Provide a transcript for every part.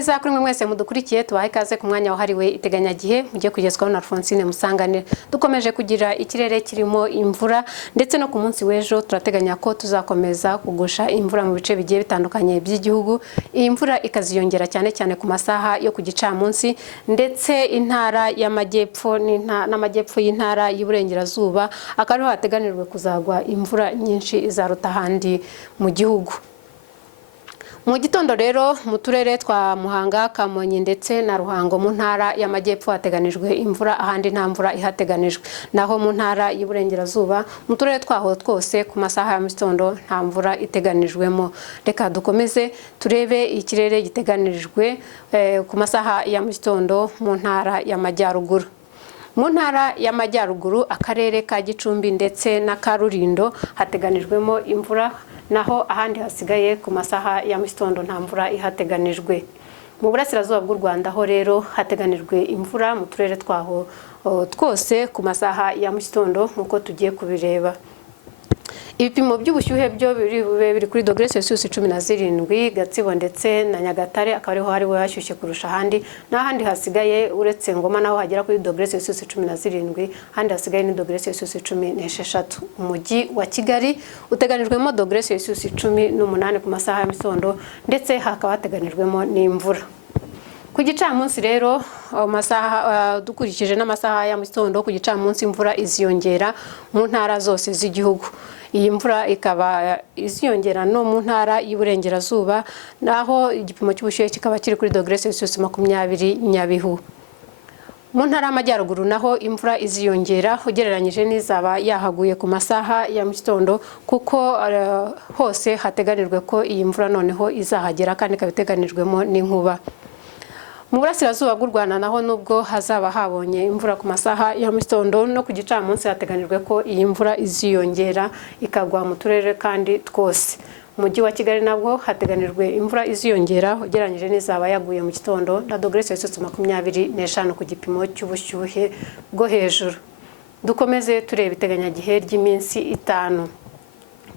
mwiza kuri mwe mwese mudukurikiye, tubahe ikaze ku mwanya wahariwe iteganyagihe mugiye kugezwaho na Alphonsine Musanganire. Dukomeje kugira ikirere kirimo imvura, ndetse no ku munsi w'ejo turateganya ko tuzakomeza kugusha imvura mu bice bigiye bitandukanye by'igihugu. Iyi mvura ikaziyongera cyane cyane ku masaha yo ku gicamunsi, ndetse intara y'amajyepfo n'amajyepfo y'intara y'Iburengerazuba akariho hateganirwe kuzagwa imvura nyinshi izaruta ahandi mu gihugu. Mu gitondo rero mu turere twa Muhanga, Kamonyi ndetse na Ruhango mu ntara y'amajyepfo hateganijwe imvura, ahandi nta mvura ihateganijwe. Naho mu ntara y'Iburengerazuba mu turere twaho twose ku masaha ya mugitondo nta mvura iteganijwemo. Reka dukomeze turebe ikirere giteganijwe ku masaha ya mugitondo mu ntara y'Amajyaruguru. Mu ntara y'Amajyaruguru akarere ka Gicumbi ndetse na ka Rulindo hateganijwemo imvura, naho ahandi hasigaye ku masaha ya mugitondo nta mvura ihateganijwe. Mu burasirazuba bw'u Rwanda ho rero hateganijwe imvura mu turere twaho twose ku masaha ya mugitondo nk'uko tugiye kubireba. Ibipimo by'ubushyuhe byo biri kuri °C 17, Gatsibo ndetse na Nyagatare akaba ariho hariho hashyushye kurusha ahandi, n'ahandi hasigaye uretse Ngoma naho hagera kuri °C 17, ahandi hasigaye ni °C 16. Umujyi wa Kigali uteganijwemo °C 18 ku masaha ya mugitondo, ndetse hakaba hateganijwemo n'imvura. Ku gicamunsi rero amasaha dukurikije n'amasaha ya mugitondo, ku gicamunsi imvura iziyongera mu ntara zose z'igihugu. Iyi mvura ikaba iziyongera no mu ntara y'Iburengerazuba, naho igipimo cy'ubushyuhe kikaba kiri kuri °C 20 Nyabihu. Mu ntara y'Amajyaruguru naho imvura iziyongera ugereranyije n'izaba yahaguye ku masaha ya mugitondo, kuko hose hateganijwe ko iyi mvura noneho izahagera kandi ikaba iteganijwemo n'inkuba. Mu burasirazuba bw'u Rwanda naho nubwo hazaba habonye imvura ku masaha ya mugitondo, no ku gicamunsi hateganijwe ko iyi mvura iziyongera ikagwa mu turere kandi twose. Mu mujyi wa Kigali nabwo hateganijwe imvura iziyongera ugereranyije n'izaba yaguye mu gitondo na °C 25 ku gipimo cy'ubushyuhe bwo hejuru. Dukomeze tureba iteganyagihe ry'iminsi 5.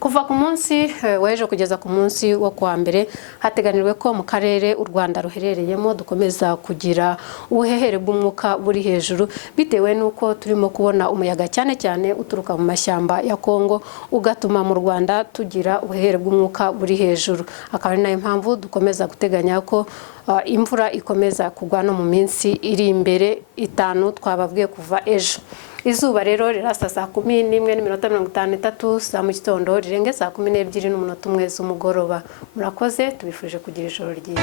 Kuva ku munsi w'ejo kugeza ku munsi wo kuwa mbere hateganijwe ko mu karere u Rwanda ruherereyemo dukomeza kugira ubuhehere bw'umwuka buri hejuru, bitewe n'uko turimo kubona umuyaga cyane cyane uturuka mu mashyamba ya Kongo, ugatuma mu Rwanda tugira ubuhehere bw'umwuka buri hejuru. Akaba ari nayo mpamvu dukomeza guteganya ko imvura ikomeza kugwa no mu minsi iri imbere 5 twababwiye kuva ejo. Izuba rero rirasa saa 11:53 za mu gitondo, rirenge saa 12:01 z'umugoroba. Murakoze, tubifuje kugira ijoro ryiza.